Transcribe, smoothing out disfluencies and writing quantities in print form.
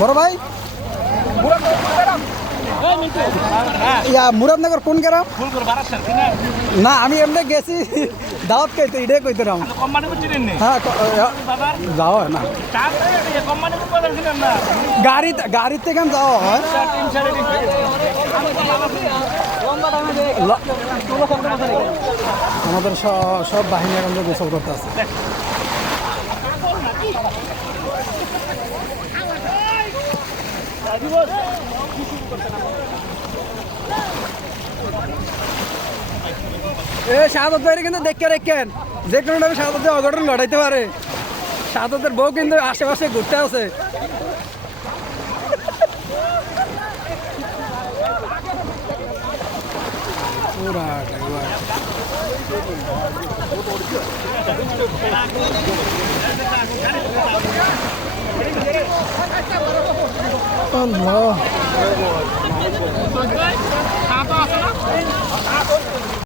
বড় ভাই মুরাদনগর কোন গ্রাম? না আমি এমনি গেছি দাওয়াত খাইতে এটাই কইতাম। হ্যাঁ যাওয়া হয় না গাড়ি থেকে যাওয়া হয়। আমাদের সব বাহিনী এখন গোসল করতে আছে। শাহাদত ভাইরে কিন্তু দেখে রেখেন, যে কোনো টাইমে শাহাদত অঘটন ঘটাইতে পারে। শাহাদতের বউ কিন্তু আশেপাশে ঘুরতে আছে।